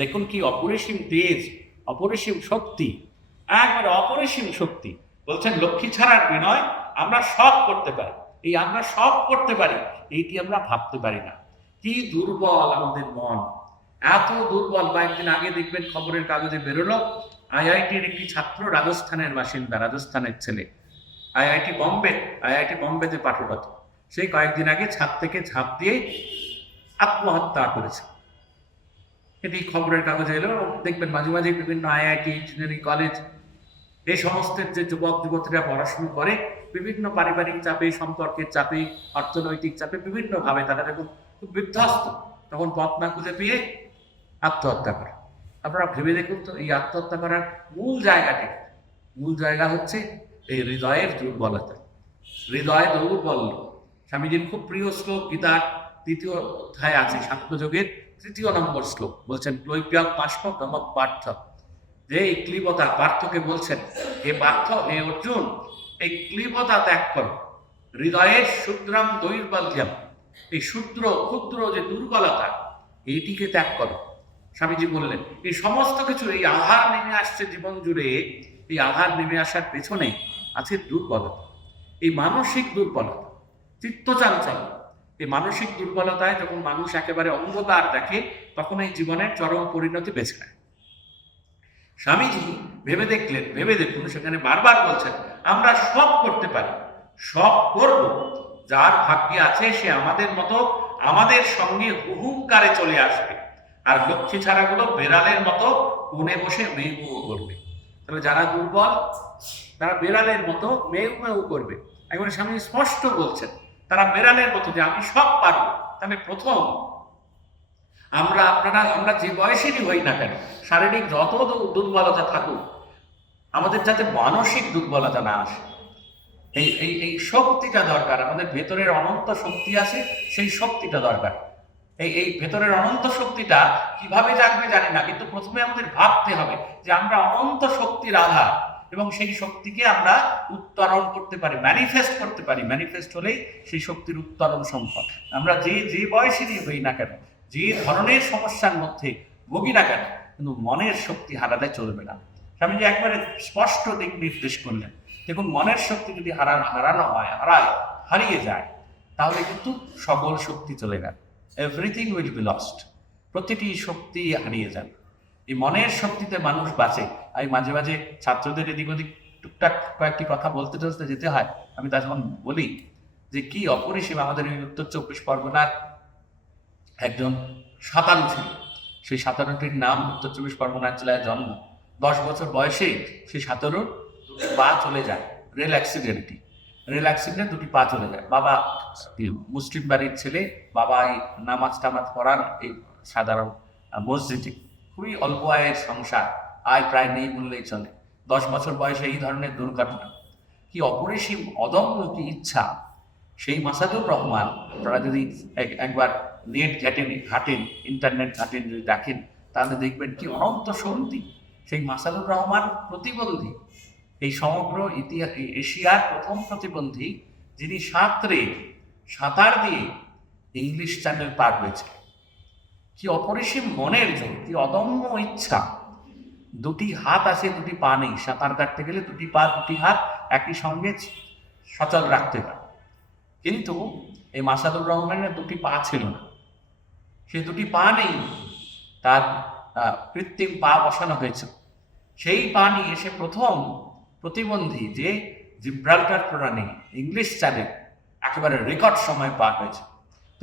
দেখুন কি অপরিসীম তেজ, অপরিসীম শক্তি, একবারে অপরিসীম শক্তি। বলছেন লক্ষ্মী ছাড়ার বিনয়, আমরা সব করতে পারি। এই আমরা সব করতে পারি এইটি আমরা ভাবতে পারি না। কি দুর্বল আমাদের মন, এত দুর্বল। কয়েকদিন আগে দেখবেন খবরের কাগজে বেরোলো, আইআইটির একটি ছাত্র, রাজস্থানের বাসিন্দা, রাজস্থানের ছেলে, আইআইটি বম্বেতে পাঠরত। সেই কয়েকদিন আগে ছাদ থেকে ঝাঁপ দিয়ে আত্মহত্যা করেছে। এটি খবরের কাগজে এলো। দেখবেন মাঝে মাঝে বিভিন্ন আইআইটি, ইঞ্জিনিয়ারিং কলেজ, এই সমস্ত যে যুবক যুবতীরা পড়াশুনো করে, বিভিন্ন পারিবারিক চাপে, সম্পর্কের চাপে, অর্থনৈতিক চাপে বিভিন্নভাবে তারা যখন খুব বিধ্বস্ত, তখন পথ না খুঁজে পেয়ে আত্মহত্যা করে। আপনারা ভেবে দেখুন তো, এই আত্মহত্যা করার মূল জায়গা হচ্ছে এই হৃদয়ের দুর্বলতা। হৃদয় দুর্বল। স্বামীজির খুব প্রিয় শ্লোক গীতার 3য় অধ্যায় আছে, সাংখ্যযোগের 3য় নম্বর শ্লোক। বলছেন ক্লৈব্যং পার্শ্ব গমক পার্থ, যে এই ক্লীবতা, পার্থকে বলছেন, হে পার্থ, হে অর্জুন, এই ক্লীবতা ত্যাগ করো। হৃদয়ের ক্ষুদ্রম দৈর্বল্যম, এই ক্ষুদ্র যে দুর্বলতা, এইটিকে ত্যাগ করো। স্বামীজি বললেন এই সমস্ত কিছু, এই আধার নেমে আসছে জীবন জুড়ে, এই আধার নেমে আসার পেছনে আছে দুর্বলতা, এই মানসিক দুর্বলতা, চিত্তচাঞ্চল্য। এই মানসিক দুর্বলতায় যখন মানুষ একেবারে অন্ধকার দেখে, তখন এই জীবনের চরম পরিণতি বেছে নেয়। স্বামীজি ভেবে দেখুন, সেখানে বারবার বলছেন আমরা সব করতে পারি, সব করব। যার ভাগ্যে আছে সে আমাদের মতো আমাদের সঙ্গে হুহুঙ্কারে চলে আসবে। আর লক্ষ্মী ছাড়াগুলো বেড়ালের মতো কোণে বসে মেউ মেউ করবে। তবে যারা দুর্বল, তারা বেড়ালের মতো মেউ মেউ করবে। একবারে স্বামী স্পষ্ট বলছেন, তারা বেড়ালের মতো, যে আমি সব পারবো। তাহলে প্রথম আমরা যে বয়সেরই হই না কেন, শারীরিক যত দুর্বলতা থাকুক, আমাদের যাতে মানসিক দুর্বলতা না আসে, এই শক্তিটা দরকার। আমাদের ভেতরের অনন্ত শক্তি আছে, সেই শক্তিটা দরকার। এই ভেতরের অনন্ত শক্তিটা কিভাবে জাগবে জানি না, কিন্তু প্রথমে আমাদের ভাবতে হবে যে আমরা অনন্ত শক্তির আধার, এবং সেই শক্তিকে আমরা উত্তরণ করতে পারি, ম্যানিফেস্ট করতে পারি। ম্যানিফেস্ট হলেই সেই শক্তির উত্তরণ সম্ভব। আমরা যে বয়সেরই হই না কেন, যে ধরনের সমস্যার মধ্যে ভুগি না কেন, কিন্তু মনের শক্তি হারালে চলবে না। স্বামীজি একবারে স্পষ্ট দিক নির্দেশ করলেন। দেখুন, মনের শক্তি যদি হারিয়ে যায়, তাহলে কিন্তু সকল শক্তি চলে গেল, এভরিথিং উইল বি লস্ট। প্রতিটি শক্তি হারিয়ে যাবে। এই মনের শক্তিতে মানুষ বাঁচে। আমি মাঝে মাঝে ছাত্রদের এদিক ওদিক টুকটাক কয়েকটি কথা বলতে যেতে হয়। আমি তখন বলি যে কি অপরিসীম আমাদের এই উত্তর 24 পরগনার একজন সাঁতারু ছিল। সেই সাঁতারুটির নাম, উত্তর 24 পরগনার জেলায় জন্ম। 10 বছর বয়সে সেই সাঁতারুর দুটি পা চলে যায়, রেল অ্যাক্সিডেন্টে দুটি পা চলে যায়। বাবা মুসলিম বাড়ির ছেলে, বাবা এই নামাজ টামাজ পড়ার এই সাধারণ মসজিদে, খুবই অল্প আয়ের সংসার, আয় প্রায় নেই বললেই চলে। 10 বছর বয়সে এই ধরনের দুর্ঘটনা, কি অপরিসীম অদম্য কি ইচ্ছা। সেই মাসাদুর রহমান, আপনারা যদি একবার নেট ঘাটেন, ইন্টারনেট ঘাটেন, যদি দেখেন, তাহলে দেখবেন কি অনন্ত শক্তি। সেই মাসাদুর রহমান প্রতিবন্ধী, এই সমগ্র এশিয়ার প্রথম প্রতিবন্ধী, যিনি সাঁতার দিয়ে ইংলিশ চ্যানেল পার হয়েছে। কি অপরিসীম মনের জোর, কি অদম্য ইচ্ছা। দুটি হাত আছে, দুটি পা নেই। সাঁতার কাটতে গেলে দুটি পা দুটি হাত একই সঙ্গে সচল রাখতে হয়। কিন্তু এই মাসাদুর রহমানের দুটি পা ছিল না, সে দুটি পা নেই, তার কৃত্রিম পা বসানো হয়েছে। সেই পা নিয়ে সে প্রথম প্রতিবন্ধী যে জিব্রাল্টার প্রণালী ইংলিশ চ্যানেল একেবারে রেকর্ড সময় পার হয়েছে।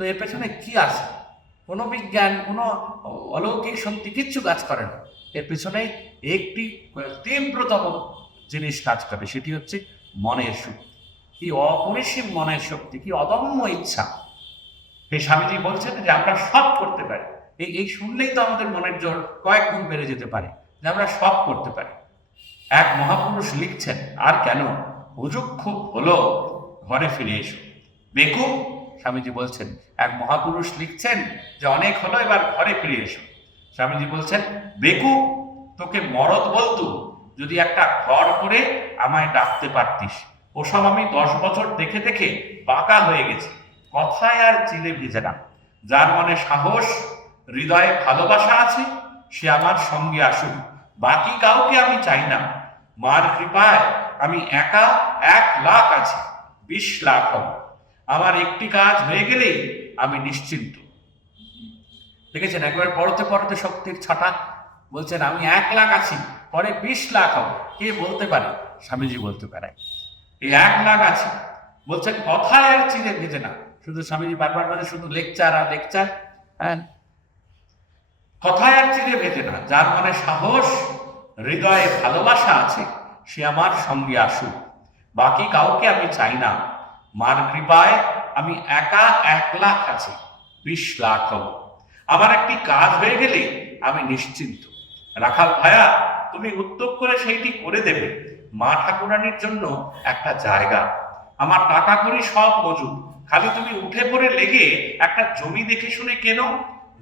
তো এর পেছনে কি আছে? কোনো বিজ্ঞান, কোনো অলৌকিক শক্তি কিচ্ছু কাজ করে না। এর পেছনে একটি তীব্রতম জিনিস কাজ করে, সেটি হচ্ছে মনের শক্তি। কি অপরিসীম মনের শক্তি, কি অদম্য ইচ্ছা। এই স্বামীজি বলছেন যে আমরা সব করতে পারি। এই শুনলেই তো আমাদের মনের জোর কয়েক গুণ বেড়ে যেতে পারে, যে আমরা সব করতে পারি। এক মহাপুরুষ লিখছেন, আর কেন, হুজুক খুব হলো, ঘরে ফিরে এসো। বেকুব, স্বামীজি বলছেন, এক মহাপুরুষ লিখছেন যে অনেক হলো, এবার ঘরে ফিরে এসো। স্বামীজি বলছেন, বেকুব, তোকে মরদ বলতো যদি একটা ঘর করে আমায় ডাকতে পারতিস। ওসব আমি 10 বছর দেখে দেখে বাঁকা হয়ে গেছি, কথায় আর চিলে ভিজে না। যার মনে সাহস, হৃদয়ে ভালোবাসা আছে, সে আমার সঙ্গে আসুক, বাকি কাউকে আমি চাই না। মার কৃপায় আমি একা 1,00,000 আছি, 20,00,000 হব। আমার একটি কাজ হয়ে গেলেই আমি নিশ্চিন্ত। দেখেছেন, একবার পরতে পরতে শক্তির ছাটা। বলছেন আমি 1,00,000 আছি, পরে 20,00,000 হব। কে বলতে পারে? স্বামীজি বলতে পারে। এই 1,00,000 আছে, বলছেন কথায় আর চিড়ে ভেজে না। শুধু স্বামীজি বারবার বলে শুধু লেকচার আর লেকচার। হ্যাঁ, কথায় আর চিড়ে ভেজে না। যার মনে সাহস, হৃদয়ে ভালোবাসা আছে, সে আমার সঙ্গে আসুক, বাকি কাউকে আমি চাই না। মার কৃপায় আমি একা 1,00,000 আছি, 20,00,000 হব। আমার একটি কাজ হয়ে গেলে আমি নিশ্চিন্ত। রাখাল ভায়া, তুমি উদ্যোগ করে সেইটি করে দেবে। মা ঠাকুরানীর জন্য একটা জায়গা। আমার টাকা করি সব মজুদ, খালি তুমি উঠে পড়ে লেগে একটা জমি দেখে শুনে কেন।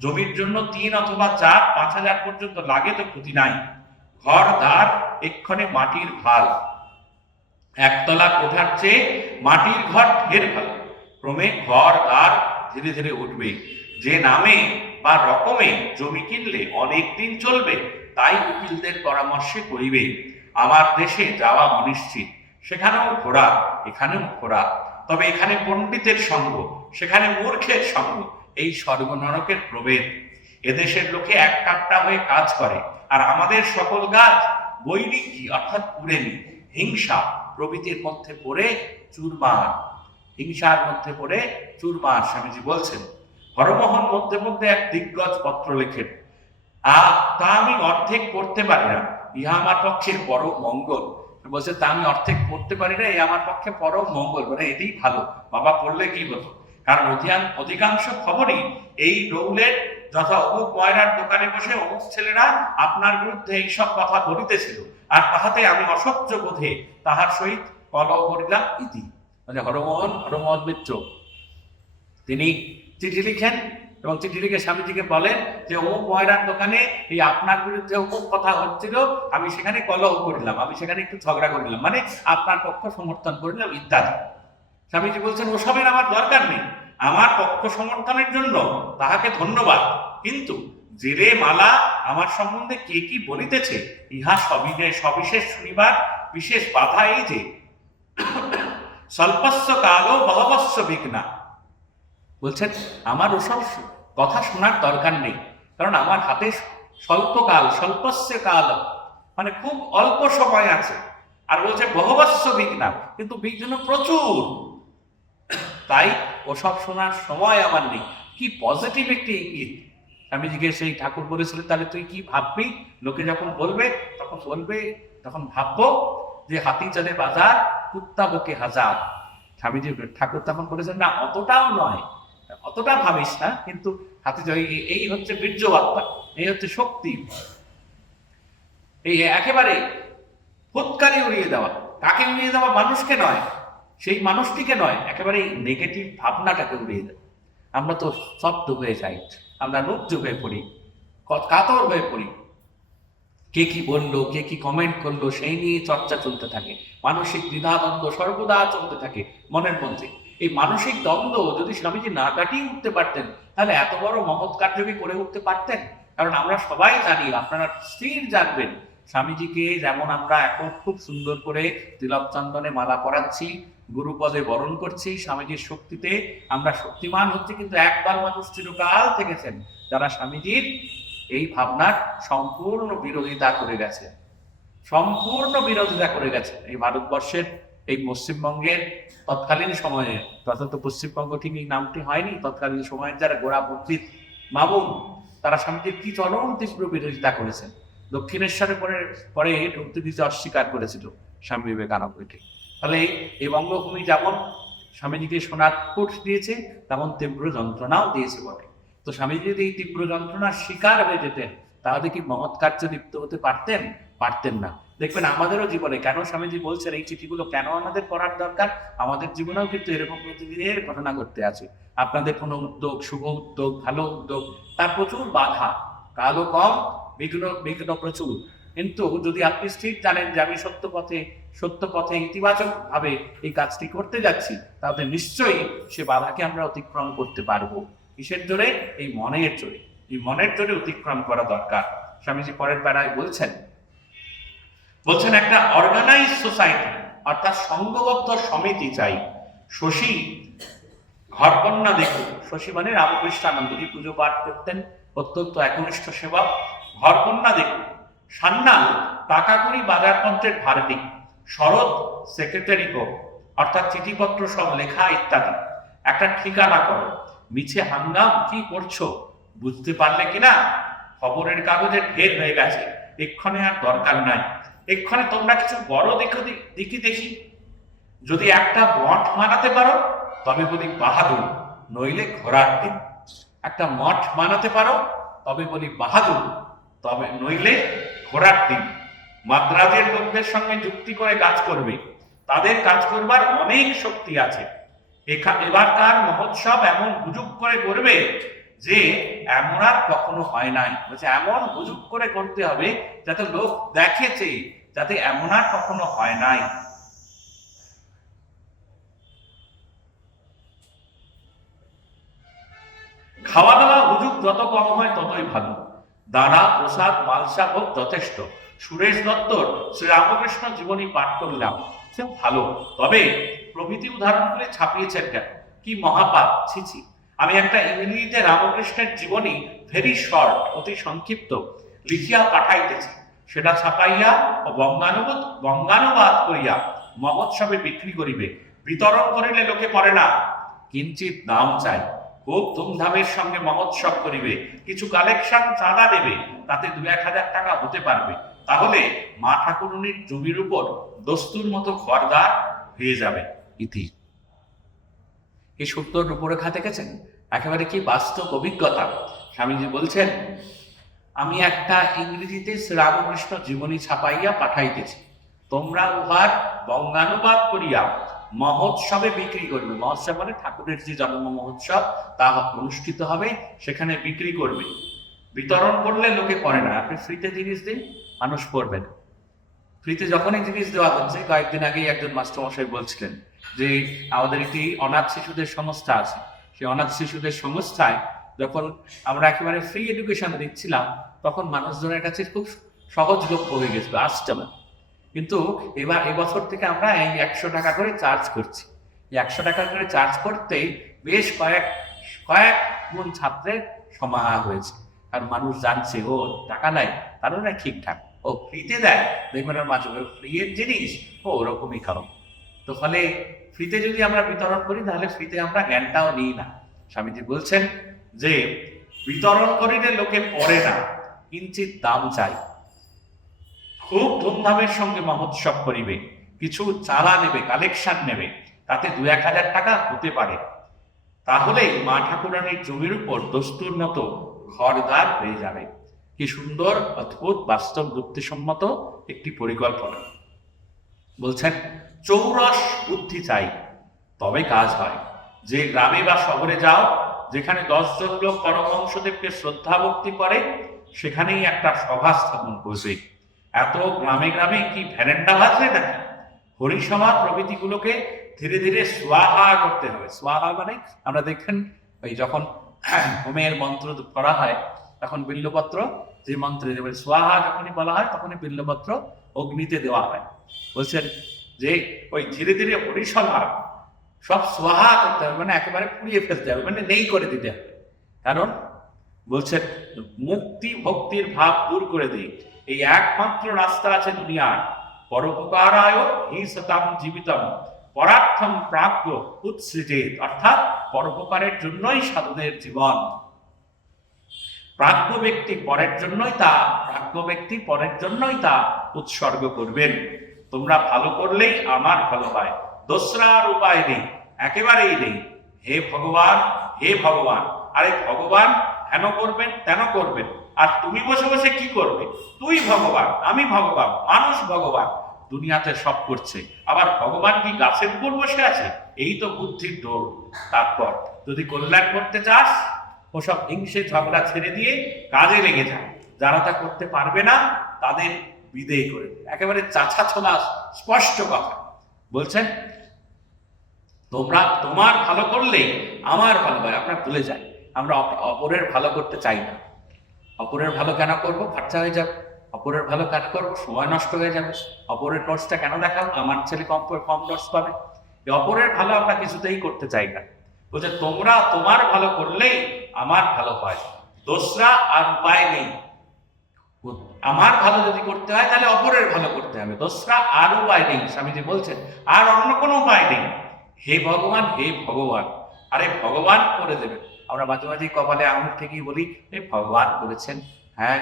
জমির জন্য 3 অথবা 4, 5,000 পর্যন্ত লাগে তো ক্ষতি নাই। ঘর দ্বার এক্ষণে মাটির ভাল, 1তলা কোঠার চেয়ে মাটির ঘর ঢের ভালো। ক্রমে ঘর দ্বার ধীরে ধীরে উঠবে। যে নামে বা রকমে জমি কিনলে অনেক দিন চলবে, তাই উকিলদের পরামর্শে করিবে। আমার দেশে যাওয়া অনিশ্চিত, সেখানেও ঘোরা, এখানেও ঘোরা। তবে এখানে পণ্ডিতের সঙ্গ, সেখানে মূর্খের সঙ্গ, এই স্বর্গনরকের প্রভেদ। এদেশের লোকে এক কাট্টা হয়ে কাজ করে, আর আমাদের সকল কাজ বৈরিকী অর্থাৎ কুড়েমি, হিংসা প্রভৃতির মধ্যে পড়ে চুরমার। হিংসার মধ্যে পড়ে চুরমার। স্বামীজি বলছেন, হরমোহন মধ্যে মধ্যে এক দিগ্গজ পত্র লেখেন, তা আমি অর্ধেক পড়তে পারি না, ইহা আমার পক্ষে পরম মঙ্গল। বলছে তা আমি অর্ধেক পড়তে পারি না, এই আমার পক্ষে পরম মঙ্গল। মানে এটাই ভালো, বাবা পড়লে কি হতো। কারণ অধিকাংশ খবরই এই রৌলের, যথা অমুক ময়রার দোকানে বসে অমুক ছেলেরা আপনার বিরুদ্ধে এইসব কথা বলিতেছিল, আর তাহাতে আমি অসহ্য বোধে তাহার সহিত কলহ করিলাম ইতি। মানে হরমোহন মিত্র তিনি চিঠি লিখেন এবং চিঠি লিখে স্বামীজিকে বলেন যে অমুক ময়রার দোকানে এই আপনার বিরুদ্ধে অমুক কথা হচ্ছিল, আমি সেখানে কলহ করিলাম, আমি সেখানে একটু ঝগড়া করিলাম, মানে আপনার পক্ষ সমর্থন করিলাম ইত্যাদি। স্বামীজি বলছেন ওসবের আমার দরকার নেই, আমার পক্ষ সমর্থনের জন্য তাহাকে ধন্যবাদ, কিন্তু জেরে মালা আমার সম্বন্ধে কে কি বলিতেছে, ইহা সবিশেষ শুনিবার বিশেষ বাধা এই যে স্বল্পস্য কালো বহবস্য বিঘ্না। বলছেন আমার ওসব কথা শোনার দরকার নেই, কারণ আমার হাতে স্বল্পকাল, স্বল্পস্য কাল, মানে খুব অল্প সময় আছে। আর বলছে বহবস্য বিঘ্না, কিন্তু বিঘ্ন প্রচুর, তাই ওসব শোনার সময় আমার নেই। কি পজিটিভ একটি ইঙ্গিত। স্বামীজিকে সেই ঠাকুর বলেছিলেন, তাহলে তুই কি ভাববি, লোকে যখন বলবে তখন ভাববো যে হাতি চলে বাজার, কুত্তা বুকে হাজার। স্বামীজি ঠাকুর তখন বলেছেন না, অতটাও নয়, অতটা ভাবিস না, কিন্তু হাতি চলে, এই হচ্ছে বীর্যবাত্মা, এই হচ্ছে শক্তি। এই একেবারে ফুৎকারে উড়িয়ে দেওয়া। কাকে উড়িয়ে দেওয়া? মানুষকে নয়, সেই মানুষটিকে নয়, একেবারে নেগেটিভ ভাবনাটাকে উড়িয়ে দেয়। আমরা তো শব্দ হয়ে যাই, আমরা লুব্ধ হয়ে পড়ি, কাতর হয়ে পড়ি। কে কি বললো, কে কি কমেন্ট করলো, সেই নিয়ে চর্চা চলতে থাকে। মানসিক দ্বিধাদ্বন্দ্ব সর্বদা চলতে থাকে মনের মধ্যে। এই মানসিক দ্বন্দ্ব যদি স্বামীজি না কাটিয়ে উঠতে পারতেন, তাহলে এত বড় মহৎ কার্যকে করে উঠতে পারতেন? কারণ আমরা সবাই জানি, আপনারা স্থির জানবেন, স্বামীজিকে যেমন আমরা এখন খুব সুন্দর করে তিলক চন্দনে মালা পরাচ্ছি, গুরুপদে বরণ করছি, স্বামীজির শক্তিতে আমরা শক্তিমান হচ্ছি, কিন্তু একদল মানুষ চিরকাল থেকেছেন যারা স্বামীজির এই ভাবনার সম্পূর্ণ বিরোধিতা করে গেছে, সম্পূর্ণ বিরোধিতা করে গেছে। এই ভারতবর্ষের, এই পশ্চিমবঙ্গের তৎকালীন সময়ে, তথা তো পশ্চিমবঙ্গ ঠিক এই নামটি হয়নি, তৎকালীন সময়ের যারা গোড়া পণ্ডিত বামুন, তারা স্বামীজির কি চরম তীব্র বিরোধিতা করেছেন। দক্ষিণেশ্বরে পরে ঢুকতে দিতে অস্বীকার করেছিল স্বামী বিবেকানন্দকে। তাহলে এই বঙ্গভূমি যেমন স্বামীজিকে সোনার কোট দিয়েছে, তেমন তীব্র যন্ত্রণাও দিয়েছে বটে। তো স্বামীজি যদি এই তীব্র যন্ত্রণার শিকার হয়ে যেতেন, তাহলে কি মহৎ কার্য লিপ্ত হতে পারতেন? পারতেন না। দেখবেন আমাদেরও জীবনে, কেন স্বামীজি বলছেন এই চিঠিগুলো কেন আমাদের পড়ার দরকার, আমাদের জীবনেও কিন্তু এরকম প্রতিদিনের ঘটনা ঘটতে আছে। আপনাদের কোনো উদ্যোগ, শুভ উদ্যোগ, ভালো উদ্যোগ, তার প্রচুর বাধা, কালো কম, বিঘ্ন প্রচুর। কিন্তু যদি আপনি স্থির জানেন যে আমি সত্য পথে ইতিবাচক ভাবে এই কাজটি করতে যাচ্ছি, তাহলে নিশ্চয়ই সে বাধাকে আমরা অতিক্রম করতে পারবো। কিসের জোরে? এই মনের জোরে। এই মনের জোরে অতিক্রম করা দরকার। স্বামীজি পরের বেলায় বলছেন একটা অর্গানাইজ সোসাইটি অর্থাৎ সংঘবদ্ধ সমিতি চাই। শশী ঘরকন্যা দেখুন, শশী মানে রামকৃষ্ণানন্দজি পুজো পাঠ করতেন, অত্যন্ত একনিষ্ঠ সেবক। ঘরকন্যা দেখুন, সান্যাল টাকা কড়ি বাজারপত্রের ভার দিক, শরৎ সেক্রেটারি হোক অর্থাৎ চিঠিপত্র সব লেখা ইত্যাদি। একটা ঠিকানা করো, মিছে হাঙ্গাম কি করছো বুঝতে পারলে কিনা? খবরের কাগজে ঢের হয়ে গেছে, এক্ষণে আর দরকার নাই। এক্ষণে তোমরা কিছু বড় দেখি। যদি একটা মঠ বানাতে পারো তবে বলি বাহাদুর, নইলে ঘোড়ার দিন। একটা মঠ বানাতে পারো তবে বলি বাহাদুর, তবে নইলে ঘোড়ার দিন। মাদ্রাজের লোকদের সঙ্গে যুক্তি করে কাজ করবে, তাদের কাজ করবার অনেক শক্তি আছে। এবারকার মহোৎসব এমন হুজুগ করে করবে যে এমন আর কখনো হয় নাই। বলছে এমন হুজুগ করে করতে হবে যাতে লোক দেখেছে, যাতে এমন আর কখনো হয় নাই। খাওয়া দাওয়া হুজুগ যত কম হয় ততই ভালো। দানা প্রসাদ মালসা ভোগ যথেষ্ট। সুরেশ দত্তর শ্রীরামকৃষ্ণ জীবনী পাঠ করলাম, ভালো, তবে প্রভৃতি উদাহরণগুলি ছাপিয়েছেন কেন? কি মহাপাপ, ছিছি। আমি একটা ইংরেজিতে রামকৃষ্ণের জীবনী ভেরি শর্ট, অতি সংক্ষিপ্ত লিখিয়া পাঠাইতেছি, সেটা ছাপাইয়া ও বঙ্গানুবাদ করিয়া মহোৎসবে বিক্রি করিবে। বিতরণ করিলে লোকে পড়ে না, কিঞ্চিত দাম চাই। খুব ধুমধামের সঙ্গে মহোৎসব করিবে, কিছু কালেকশন চাঁদা দেবে, তাতে 2-1 হাজার টাকা হতে পারবে। তাহলে মা ঠাকুরুনির জমির উপর দস্তুর মতো ঘরদার হয়ে যাবে। ইতি। এই সূত্র রূপরেখা দেখেছেন? একেবারে কি বাস্তব অভিজ্ঞতা। স্বামীজি বলছেন, আমি একটা ইংরেজিতে শ্রীরামকৃষ্ণ জীবনী ছাপাইয়া পাঠাইতেছি, তোমরা উহার বঙ্গানুবাদ করিয়া মহোৎসবে বিক্রি করবে। মহোৎসব মানে ঠাকুরের যে জন্ম মহোৎসব তা অনুষ্ঠিত হবে, সেখানে বিক্রি করবে। বিতরণ করলে লোকে পড়ে না। আপনি ফ্রিতে জিনিস দিন, মানুষ পড়বে না। ফ্রিতে যখনই জিনিস দেওয়া হচ্ছে, কয়েকদিন আগেই একজন মাস্টারমশাই বলছিলেন যে আমাদের একটি অনাথ শিশুদের সংস্থা আছে, সেই অনাথ শিশুদের সংস্থায় যখন আমরা একেবারে ফ্রি এডুকেশন দিচ্ছিলাম, তখন মানুষজনের কাছে খুব সহজলভ্য হয়ে গেছিল, আসছে না। কিন্তু এবার এবছর থেকে আমরা এই 100 টাকা করে চার্জ করছি। এই 100 টাকা করে চার্জ করতেই বেশ কয়েক গুণ ছাত্রের সমাহার হয়েছে। আর মানুষ জানছে ও টাকা নেয়, তারও না ঠিকঠাক, ও ফ্রিতে দেয়, দেখবেন মাঝে ফ্রি এর জিনিস ও ওরকমই খাও। তো ফলে ফ্রিতে যদি আমরা বিতরণ করি তাহলে ফ্রিতে আমরা জ্ঞানটাও নিই না। স্বামীজি বলছেন যে বিতরণ করিলে লোকে পড়ে না, কিঞ্চিত দাম চাই। খুব ধুমধামের সঙ্গে মহোৎসব করিবে, কিছু চাঁদা নেবে, কালেকশন নেবে, তাতে 2-1 হাজার টাকা হতে পারে। তাহলেই মা ঠাকুরানীর জমির উপর দস্তুর মতো ঘরদার হয়ে যাবে। কি সুন্দর, অদ্ভুত, বাস্তব যুক্তিসম্মত একটি পরিকল্পনা। বলছেন চৌরস বুদ্ধি চাই, তবে কাজ হয়। যে গ্রামে বা শহরে যাও, যেখানে 10 জন লোক পরমহংসদেবকে শ্রদ্ধা ভক্তি করে, সেখানেই একটা সভা স্থাপন করবে। এত গ্রামে গ্রামে কি ভ্যারেন্ডা ভাজবে নাকি? হরিসভা প্রভৃতিগুলোকে ধীরে ধীরে স্বাহা করতে হবে। স্বাহা মানে আমরা দেখেন ওই যখন হোমের মন্ত্র করা হয় তখন বিল্লপত্র, যে মন্ত্রে স্বাহা যখনই বলা হয় তখনই বিল্লপত্র অগ্নিতে দেওয়া হয়। বলছেন যে ওই ধীরে ধীরে হরিসভা সব স্বাহা করতে হবে, মানে একেবারে পুড়িয়ে ফেলতে হবে, মানে নেই করে দিতে হবে। কারণ বলছেন মুক্তি ভক্তির ভাব দূর করে দিই, এই একমাত্র রাস্তা আছে দুনিয়ার। পরোপকারায় হি সতাম জীবিতম পরার্থম প্রাজ্ঞ উৎসৃজেত, অর্থাৎ পরোপকারের জন্যই সাধুদের জীবন। প্রাজ্ঞ ব্যক্তি পরের জন্যই তা উৎসর্গ করবেন। তোমরা ভালো করলেই আমার ভালো হয়, দোসরার উপায় নেই, একেবারেই নেই। হে ভগবান, হে ভগবান। আরে ভগবান হেন করবেন, তেন করবেন, আর তুমি বসে বসে কি করবে? তুই ভগবান, আমি ভগবান, মানুষ ভগবান, দুনিয়াতে সব করছে। আবার ভগবান কি গাছের উপর বসে আছে? এই তো বুদ্ধির দৌড়। তারপর যদি কল্যাণ করতে চাস, ওসব হিংসে ঝগড়া ছেড়ে দিয়ে কাজে লেগে যায়। যারা তা করতে পারবে না তাদের বিদেয় করে, একেবারে চাছা ছোলা স্পষ্ট কথা। বলছেন তোমরা তোমার ভালো করলে আমার ভালো হয়। আমরা ভুলে যাই, আমরা অপরের ভালো করতে চাই না। অপরের ভালো কেন করব? খরচা হয়ে যাবে। অপরের ভালো কেন করবো? সময় নষ্ট হয়ে যাবে। অপরের নোটসটা কেন দেখাবো? আমার ছেলে কম নোটস পাবে। এই অপরের ভালো আমরা কিছুতেই করতে চাই না। বলছে তোমরা তোমার ভালো করলেই আমার ভালো হয়, দোসরা আর উপায় নেই। আমার ভালো যদি করতে হয় তাহলে অপরের ভালো করতে হবে, দোসরা আর উপায় নেই। স্বামীজি বলছেন আর অন্য কোনো উপায় নেই। হে ভগবান, হে ভগবান। আরে ভগবান করে দেবে। আমরা মাঝে মাঝে কপালে আঙুল থেকেই বলি এই ভগবান করেছেন। হ্যাঁ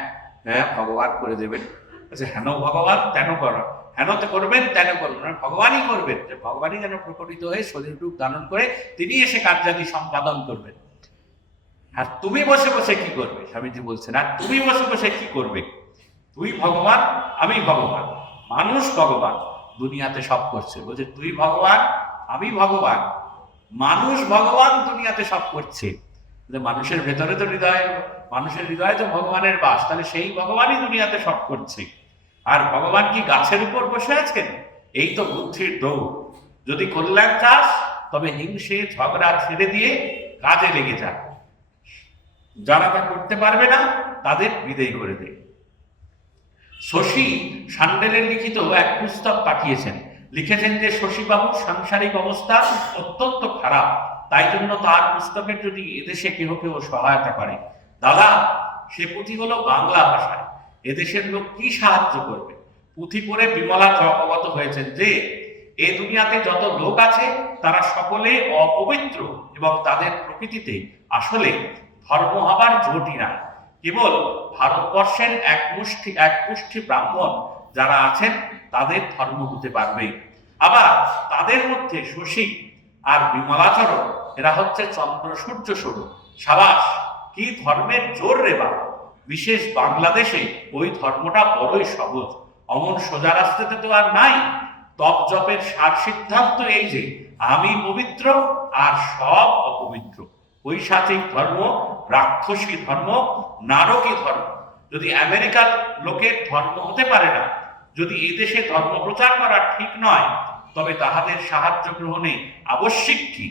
হ্যাঁ, ভগবান করে দেবেন। আচ্ছা, হেন ভগবান তেন কর, হেন তো করবেন তেন করবেন, ভগবানই করবেন। যে ভগবানই যেন প্রকটিত হয়ে শরীর রূপ ধারণ করে তিনি এসে কার্যাদি সম্পাদন করবেন। আর তুমি বসে বসে কি করবে? স্বামীজি বলছেন আর তুমি বসে বসে কি করবে? তুই ভগবান, আমি ভগবান, মানুষ ভগবান, দুনিয়াতে সব করছে। বলছে তুই ভগবান, আমি ভগবান, মানুষ ভগবান, দুনিয়াতে সব করছে। মানুষের ভেতরে তো মানুষের হৃদয়ে তো ভগবানের বাস, তাহলে সেই ভগবানই দুনিয়াতে সব করছে। আর ভগবান কি গাছের উপর বসে আছেন? এই তো বুদ্ধির দৌড়। যদি কল্যাণ চাস তবে হিংসে ঝগড়া ছেড়ে দিয়ে কাজে লেগে যা। যারা তা করতে পারবে না তাদের বিদায় করে দে। শশী সান্ডেলের লিখিত এক পুস্তক পাঠিয়েছেন। লিখেছেন যে শশীবাবুর সাংসারিক অবস্থা অত্যন্ত খারাপ, তাই জন্য তার পুস্তকের যদি এদেশে কেহ সহায়তা করে। দাদা, সে পুঁথি হলো বাংলা ভাষায়, এদেশের লোক কি সাহায্য করবে? পুঁথি পড়ে বিমলা অবগত হয়েছেন যে এ দুনিয়াতে যত লোক আছে তারা সকলে অপবিত্র এবং তাদের প্রকৃতিতে আসলে ধর্ম হবার জোটই না। কেবল ভারতবর্ষের এক মুষ্টি ব্রাহ্মণ যারা আছেন তাদের ধর্ম হতে পারবে। আবার তাদের মধ্যে শশী আর বিমলাচরণ এরা হচ্ছে চন্দ্র সূর্য স্বরূপ। সাবাস, কি ধর্মের জোর রে বাবা! বিশেষ বাংলাদেশে ওই ধর্মটা বড়ই সহজ, অমন সোজা রাস্তাতে তো আর নাই। তপ জপের সার সিদ্ধান্ত এই যে আমি পবিত্র আর সব অপবিত্র। পৈশাচিক ধর্ম, রাক্ষসী ধর্ম, নারকী ধর্ম যদি আমেরিকার লোকের ধর্ম হতে পারে না, যদি এদেশে ধর্ম প্রচার করা ঠিক নয়, তবে তাহাদের সাহায্য গ্রহণে আবশ্যিক কি?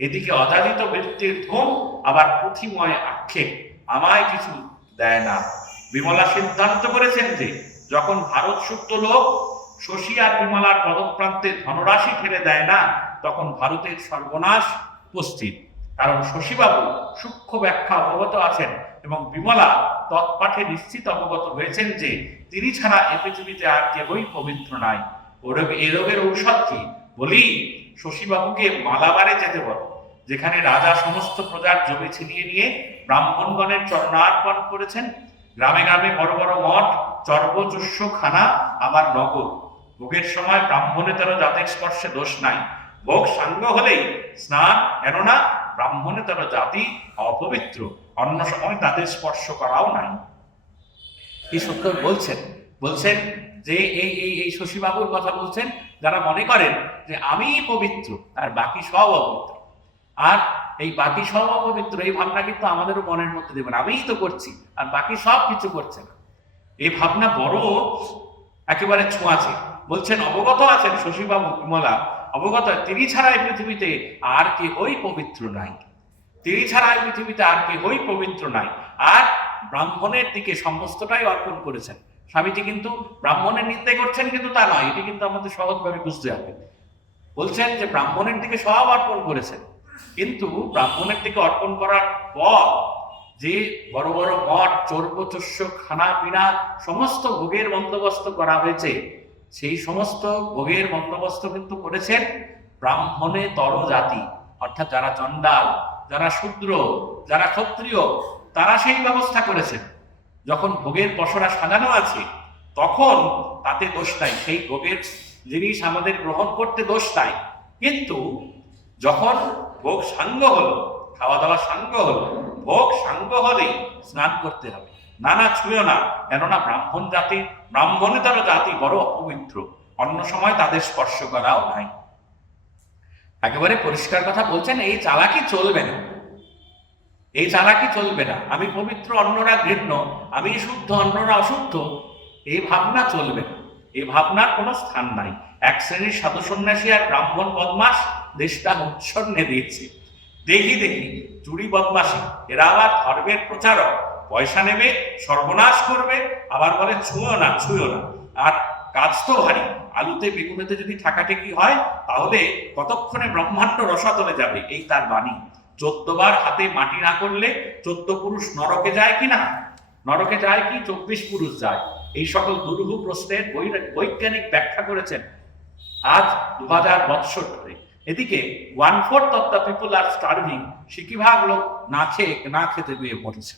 এদিকে অযাচিত বৃত্তির ধূম, আবার পুঁথিময় আক্ষেপ, আমায় কিছু দেয় না। বিমলা সিদ্ধান্ত করেছেন যে যখন ভারত সুপ্ত লোক শশী আর বিমলার পদপ্রান্তে ধনরাশি ফেলে দেয় না, তখন ভারতের সর্বনাশ উপস্থিত। কারণ শশীবাবু সূক্ষ্ম ব্যাখ্যা অবগত আছেন এবং বিমলা তৎপাঠে নিশ্চিত অবগত হয়েছেন যে তিনি ছাড়া এ পৃথিবীতে আর কেউই পবিত্র নাই। এ রোগের ঔষধ কি? বলি, শশীবাবুকে মালাবারে যেতে বলো, যেখানে রাজা সমস্ত প্রজার জমি ছিনিয়ে নিয়ে ব্রাহ্মণগণের চরণার্পণ করেছেন। গ্রামে গ্রামে বড় বড় মঠ, চর্বচুষ্য খানা, আবার নগর। ভোগের সময় ব্রাহ্মণেতর জাতের স্পর্শে দোষ নাই। ভোগ সাঙ্গ হলেই স্নান, কেননা ব্রাহ্মণেতর জাতি অপবিত্র, অন্য সময় তাদের স্পর্শ করাও নাই। এই সত্য বলছেন যে এই শশীবাবুর কথা বলছেন যারা মনে করেন যে আমি পবিত্র আর বাকি সব অপবিত্র। আর এই বাকি সব অপবিত্র এই ভাবনা কিন্তু আমাদেরও মনের মধ্যে দেবেন, আমিই তো করছি আর বাকি সব কিছু করছে না। এই ভাবনা বড় একেবারে ছোঁয়াছে। বলছেন অবগত আছেন শশীবাবু, বিমলা অবগত, তিনি ছাড়া এই পৃথিবীতে আর কেউই পবিত্র নাই। তিনি ছাড়া এই পৃথিবীতে আর কেউই পবিত্র নাই। আর ব্রাহ্মণের দিকে সমস্তটাই অর্পণ করেছেন। স্বামীজি কিন্তু ব্রাহ্মণের নিন্দে করছেন কিন্তু তা নয়, এটি কিন্তু আমাদের সহজভাবে বুঝতে হবে। বলছেন যে ব্রাহ্মণের দিকে সব অর্পণ করেছেন, কিন্তু ব্রাহ্মণের দিকে অর্পণ করার পর যে বড় বড় মঠ, চর্বচস্য, খানা পিনা, সমস্ত ভোগের বন্দোবস্ত করা হয়েছে, সেই সমস্ত ভোগের বন্দোবস্ত কিন্তু করেছেন ব্রাহ্মণেতর জাতি, অর্থাৎ যারা চণ্ডাল, যারা শূদ্র, যারা ক্ষত্রিয়, তারা সেই ব্যবস্থা করেছেন। যখন ভোগের পসরা সাজানো আছে তখন তাতে দোষ নাই, সেই ভোগের জিনিস আমাদের গ্রহণ করতে দোষ নাই। কিন্তু যখন ভোগ সাঙ্গ হলো, খাওয়া দাওয়া সাঙ্গ হলো, ভোগ সাঙ্গ হলেই স্নান করতে হবে। না ছুঁয়ো না, কেননা ব্রাহ্মণেতর জাতি বড় অপবিত্র, অন্য সময় তাদের স্পর্শ করাও নাই। একেবারে পরিষ্কার কথা বলছেন, এই চালাকি চলবে না, এই চালাকি চলবে না। আমি পবিত্র, অন্যরা ঘৃণ্য, আমি শুদ্ধ, অন্যরা অশুদ্ধ, এই ভাবনা চলবে না। এই ভাবনার কোনো স্থান নাই। এক শ্রেণীর সাধু সন্ন্যাসী আর ব্রাহ্মণ বদমাস দেশটা উৎসর্গে দিয়েছে। দেখি চুরি বদমাসী, এরা আবার ধর্মের প্রচারক, পয়সা নেবে, সর্বনাশ করবে, আবার বলে ছুঁয়ো না ছুঁয়ো না। আর কাজ তো ভারী, আলুতে বেগুনেতে যদি ঠেকাঠেকি হয় তাহলে কতক্ষণে ব্রহ্মাণ্ড রসাতলে যাবে, এই তার বাণী। 14 বার হাতে মাটি না করলে 14 পুরুষ নরকে যায় কিনা? নরকে যায় কি 24 পুরুষ যায়? এই সকল দুরূহ প্রশ্নের বৈজ্ঞানিক ব্যাখ্যা করেছেন আজ 2000 বৎসর ধরে। এদিকে 1/4 of the people are starving, 60% লোক না খেতে পেয়ে পড়েছে।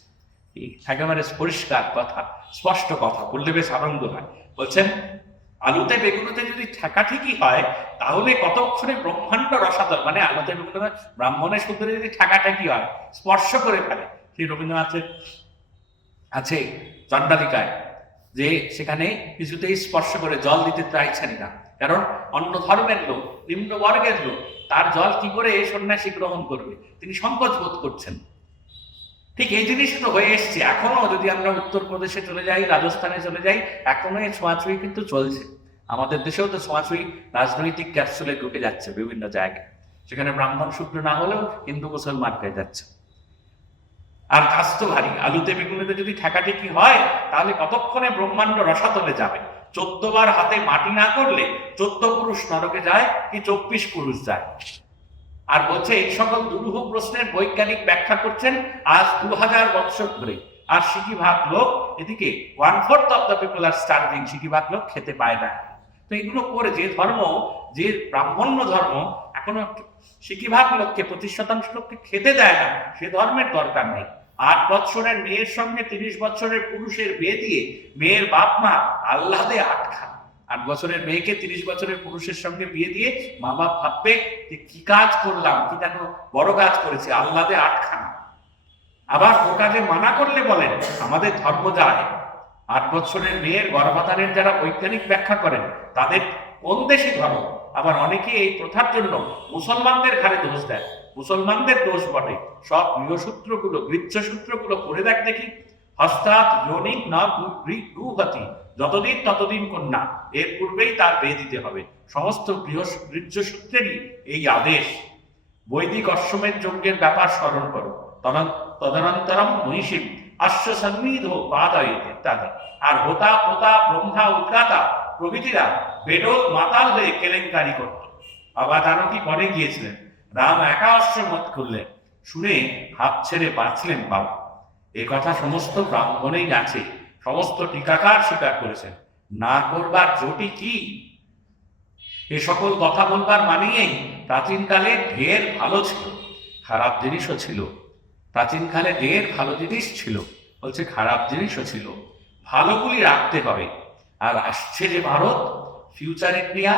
একেবারে পরিষ্কার কথা, স্পষ্ট কথা, বললে বেশ আনন্দ হয়। বলছেন আলুতে বেগুনেতে যদি ঠেকাঠেকি হয় তাহলে কতক্ষণে ব্রহ্মাণ্ড রসাতল, মানে আলুতে বেগুনে ব্রাহ্মণের সূত্রে যদি ঠেকাঠেকি হয়, স্পর্শ করে ফেলে। সেই রবীন্দ্রনাথের আছে চণ্ডালিকায় যে সেখানে কিছুতেই স্পর্শ করে জল দিতে চাইছেন না, কারণ অন্য ধর্মের লোক, নিম্ন বর্গের লোক, তার জল কি করে সন্ন্যাসী গ্রহণ করবে, তিনি সংকোচ বোধ করছেন। ঠিক এই জিনিসই তো হয়ে এসছে। এখনো যদি আমরা উত্তরপ্রদেশে চলে যাই, রাজস্থানে চলে যাই, এখনো এই ছোঁয়াছুঁয়ি কিন্তু চলছে। আমাদের দেশেও তো ছোঁয়াছুঁয়ি রাজনৈতিক ক্যাপসুলে ঢুকে যাচ্ছে বিভিন্ন জায়গায়, সেখানে ব্রাহ্মণ সূত্র না হলেও হিন্দু মুসলমান হয়ে যাচ্ছে। আর কাজ তো ভারী, আলুতে বেগুনেতে যদি ঠেকাঠেকি হয় তাহলে কতক্ষণে ব্রহ্মাণ্ড রসাতলে যাবে। 14 বার হাতে মাটি না করলে 14 পুরুষ নরকে যায় কি 24 পুরুষ যায়? আর বলছে এই সকল দুরূহ প্রশ্নের বৈজ্ঞানিক ব্যাখ্যা করছেন আজ 2000 বৎসর ধরে। আর 60% লোক, এদিকে 1/4 of the people are starving, 60% লোক খেতে পায় না। তো এগুলো করে যে ধর্ম, যে ব্রাহ্মণ্য ধর্ম এখনো 60% লোককে, 25% লোককে খেতে দেয় না, সে ধর্মের দরকার নেই। 8 বৎসরের মেয়ের সঙ্গে 30 বৎসরের পুরুষের বিয়ে দিয়ে মেয়ের বাপ মা আহ্লাদে আটখান। 8 বছরের মেয়েকে 30 বছরের পুরুষের সঙ্গে বিয়ে দিয়ে মা বাপ ভাববে যে কি কাজ করলাম, কি যেন বড় কাজ করেছে, আহ্লাদে আটখানা। আবার ও কাজে মানা করলে বলেন আমাদের ধর্ম যায়। 8 বছরের মেয়ের গর্ভধারণের যারা বৈজ্ঞানিক ব্যাখ্যা করেন তাদের কোন দেশে ধর্ম? আবার অনেকে এই প্রথার জন্য মুসলমানদের ঘাড়ে দোষ দেয়। মুসলমানদের দোষ বটে, সব গৃহসূত্রগুলো, গৃহ্যসূত্রগুলো পড়ে দেখ দেখি। হস্তাৎ যোনিক না গুহতি, যতদিন ততদিন কন্যা, এর পূর্বেই তার বিয়ে দিতে হবে। সমস্ত গৃহ্যসূত্রেরই এই আদেশ। বৈদিক অশ্বমেধ যজ্ঞের ব্যাপার স্মরণ করো, তদনন্তরম মহিষীম আশ্বসন্নিধ পাদয়েত ইত্যাদি। আর হোতা পোতা ব্রহ্মা উদ্গাতা প্রভৃতিরা বেডল মাতাল হয়ে কেলেঙ্কারি করত। বাবা জানকী পরে গিয়েছিলেন, রাম একা অশ্বমত করলেন, শুনে হাত ছেড়ে বাঁচলেন বাবা। এ কথা সমস্ত ব্রাহ্মণেই আছে, সমস্ত টিকাকার স্বীকার করেছেন। না করবার জটি কি? এ সকল কথা বলবার মানেই প্রাচীনকালে ঢের ভালো ছিল, খারাপ জিনিসও ছিল। প্রাচীনকালে ঢের ভালো জিনিস ছিল, বলছে খারাপ জিনিসও ছিল। ভালোগুলি রাখতে হবে। আর আসছে যে ভারত, ফিউচার ইন্ডিয়া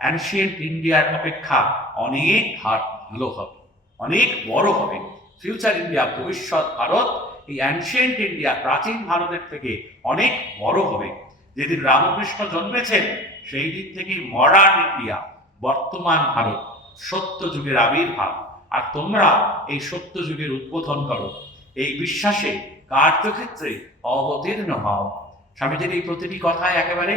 অ্যানশিয়েন্ট ইন্ডিয়ার অপেক্ষা অনেক ভালো হবে, অনেক বড় হবে। ফিউচার ইন্ডিয়া, ভবিষ্যৎ ভারত, এই অ্যানশিয়েন্ট ইন্ডিয়া, প্রাচীন ভারতের থেকে অনেক বড় হবে। যেদিন রামকৃষ্ণ জন্মেছেন সেই দিন থেকে মডার্ন ইন্ডিয়া, বর্তমান ভারত, সত্য যুগের আবির্ভাব। আর তোমরা এই সত্য যুগের উদ্বোধন করো, এই বিশ্বাসে কার্যক্ষেত্রে অবতীর্ণ হও। স্বামীজির এই প্রতিটি কথায় একেবারে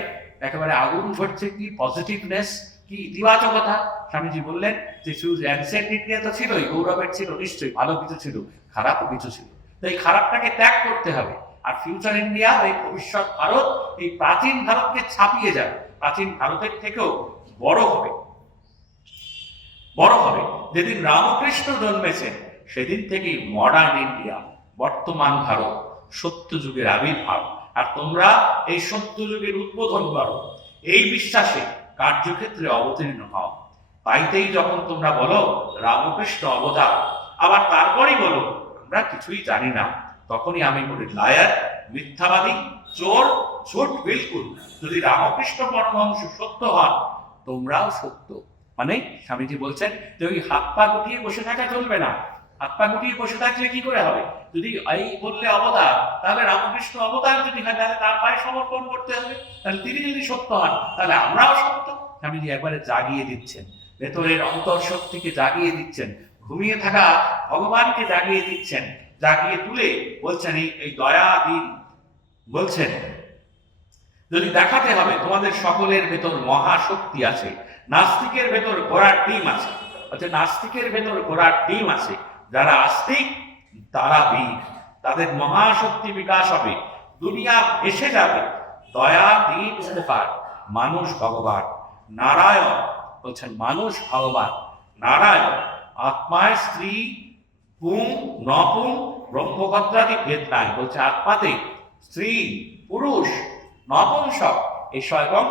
একেবারে আগুন ঝরছে, কি পজিটিভনেস, কি ইতিবাচকতা। স্বামীজি বললেন যে শুধু অ্যানসিয়েন্ট ইন্ডিয়া তো ছিলই, গৌরবের ছিল, নিশ্চয়ই ভালো কিছু ছিল, খারাপও কিছু ছিল। তো এই খারাপটাকে ত্যাগ করতে হবে। আর ফিউচার ইন্ডিয়া, এই ভবিষ্যৎ ভারত, এই প্রাচীন ভারতকে ছাপিয়ে যাবে, প্রাচীন ভারতের থেকেও বড় হবে, বড় হবে। যেদিন রামকৃষ্ণ জন্মেছেন সেদিন থেকেই মডার্ন ইন্ডিয়া, বর্তমান ভারত, সত্য যুগের আবির্ভাব। আর তোমরা এই সত্য যুগের উদ্বোধন করো, এই বিশ্বাসে কার্যক্ষেত্রে অবতীর্ণ হও। তাইতেই যখন তোমরা বলো রামকৃষ্ণ অবতার, আবার তারপরই বলো আমরা কিছুই জানি না, তখনই আমি বলি লায়ার, মিথ্যাবাদী, চোর, ঝুট বিলকুল। যদি রামকৃষ্ণ পরমহংস সত্য হন, তোমরাও সত্য। মানে স্বামীজি বলছেন যে ওই হাত পা গুটিয়ে বসে থাকা চলবে না। হাত পা গুটিয়ে বসে থাকলে কি করে হবে? যদি এই বললে অবতার, তাহলে রামকৃষ্ণ অবতার যদি হয় তাহলে তার পায়ে সমর্পণ করতে হবে। তাহলে তিনি যদি সত্য হন তাহলে আমরাও সত্য। স্বামীজি একবারে জাগিয়ে দিচ্ছেন, ভেতরের অন্তর শক্তিকে জাগিয়ে দিচ্ছেন, ঘুমিয়ে থাকা ভগবানকে জাগিয়ে দিচ্ছেন, জাগিয়ে তুলে বলছেন এই দয়া দিন। বলছেন যদি দেখাতে হবে তোমাদের সকলের ভেতর মহাশক্তি আছে, নাস্তিকের ভেতর ঘোড়ার ডিম আছে। নাস্তিকের ভেতর ঘোড়ার ডিম আছে, যারা আস্তিক তারা বীর, তাদের মহাশক্তি বিকাশ হবে, দুনিয়া ভেসে যাবে, দয়া দীন উপকার, মানুষ ভগবান। নারায়ণ বলছেন মানুষ ভগবান, নারায়ণ আত্মায় স্ত্রী পুং নপুং ব্রহ্মভদ্রাদি ভেদ নাই। বলছে আত্মাতে স্ত্রী পুরুষ নপুংসক এসব এবং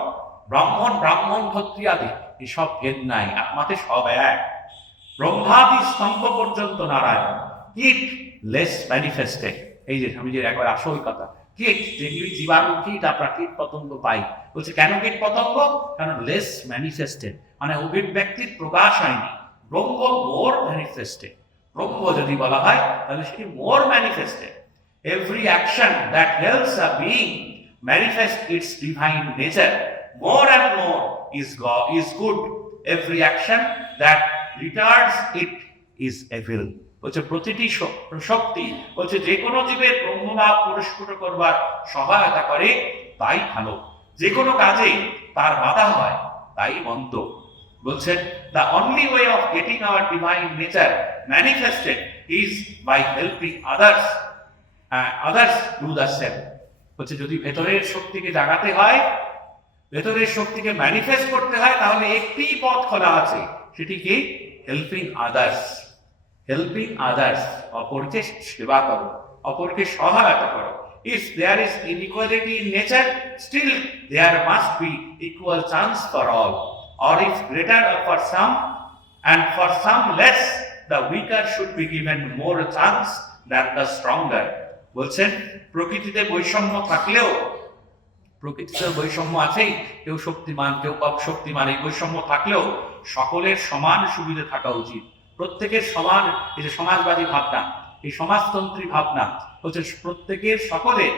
ব্রাহ্মণ ক্ষত্রিয়াদি এসব ভেদ নাই, আত্মাতে সব এক। ব্রহ্মাদি স্তম্ভ পর্যন্ত নারায়ণ, কীট লেস ম্যানিফেস্টেড। এই যে স্বামীজির একবার আসল কথা, কীট যেগুলি জীবাণু কীট আমরা কীট পতঙ্গ পাই। বলছে কেন কীট পতঙ্গ? কারণ লেস ম্যানিফেস্টেড, মানে অভিব্যক্তির প্রকাশ হয়নি। ব্রহ্ম মোর ম্যানিফেস্টেড, ব্রহ্ম যদি বলা হয় তাহলে সেটি more manifested. Every action that helps a being manifest its divine nature more and more is good. Every action that retards it is evil. বলছে প্রতিটি শক্তি বলছে যে কোনো জীবের ব্রহ্মভাব পুরস্কৃত করবার সহায়তা করে তাই ভালো, যে কোনো কাজে তার বাধা হয় তাই মন্দ। বলছেন the only way of getting our divine nature manifested is by helping others do the same. বলছে যদি ভেতরের শক্তিকে জাগাতে হয়, ভেতরের শক্তিকে ম্যানিফেস্ট করতে হয়, তাহলে একটি পথ খোলা আছে, সেটি কি? Helping others. হেল্পিং আদার্স, অপরকে সেবা করো, অপরকে সহায়তা করো। If there is inequality in nature, still there must be equal chance for all, or if greater for some and for some less, the weaker should be given more chance than the stronger. বলছেন প্রকৃতিতে বৈষম্য থাকলেও, প্রকৃতিতে বৈষম্য আছেই, কেউ শক্তিমান কেউ কম শক্তিমান, এই বৈষম্য থাকলেও সকলের সমান সুবিধা থাকা উচিত। প্রত্যেকের সমান, এই যে সমাজবাদী ভাবনা, এই সমাজতন্ত্রী ভাবনা হচ্ছে প্রত্যেকের সকলের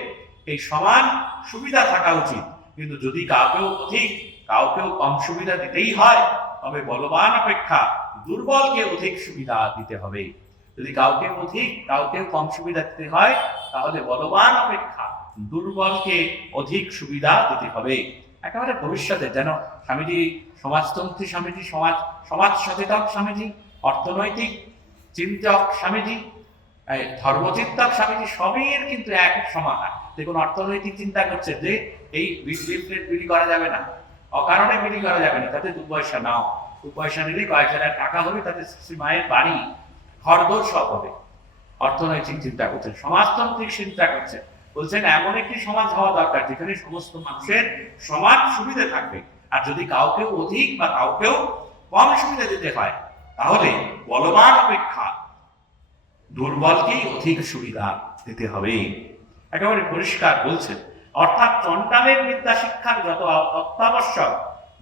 এই সমান সুবিধা থাকা উচিত। কিন্তু যদি কাউকেও অধিক কাউকেও কম সুবিধা দিতেই হয়, তবে বলবান অপেক্ষা দুর্বলকে অধিক সুবিধা দিতে হবে। যদি কাউকে অধিক কাউকে কম সুবিধা দিতে হয়, তাহলে বলবান অপেক্ষা দুর্বলকে অধিক সুবিধা দিতে হবে। একেবারে ভবিষ্যতে যেন স্বামীজি সমাজতন্ত্রী স্বামীজি, সমাজ সচেতন স্বামীজি, অর্থনৈতিক চিন্তক স্বামীজি, ধর্মচিন্তক স্বামীজি, সবের কিন্তু এক সমাধান। দেখুন অর্থনৈতিক চিন্তা করছে যে এই লিফলেট বিলি করা যাবে না, অকারণে বিলি করা যাবে না, তাতে 2 পয়সা নাও, 2 পয়সা নিলেই কয়েক হাজার টাকা হবে, তাতে মায়ের বাড়ি ঘরদোর সব হবে। অর্থনৈতিক চিন্তা করছেন, সমাজতান্ত্রিক চিন্তা করছেন, বলছেন এমন একটি সমাজ হওয়া দরকার যেখানে সমস্ত মানুষের সমান সুবিধা থাকবে। আর যদি কাউকেও অধিক বা কাউকেও কম সুবিধা দিতে হয়, তাহলে বলবান অপেক্ষা দুর্বলকেই অধিক সুবিধা দিতে হবে। একেবারে পরিষ্কার বলছেন, অর্থাৎ চণ্ডালের বিদ্যা শিক্ষার যত অত্যাবশ্যক,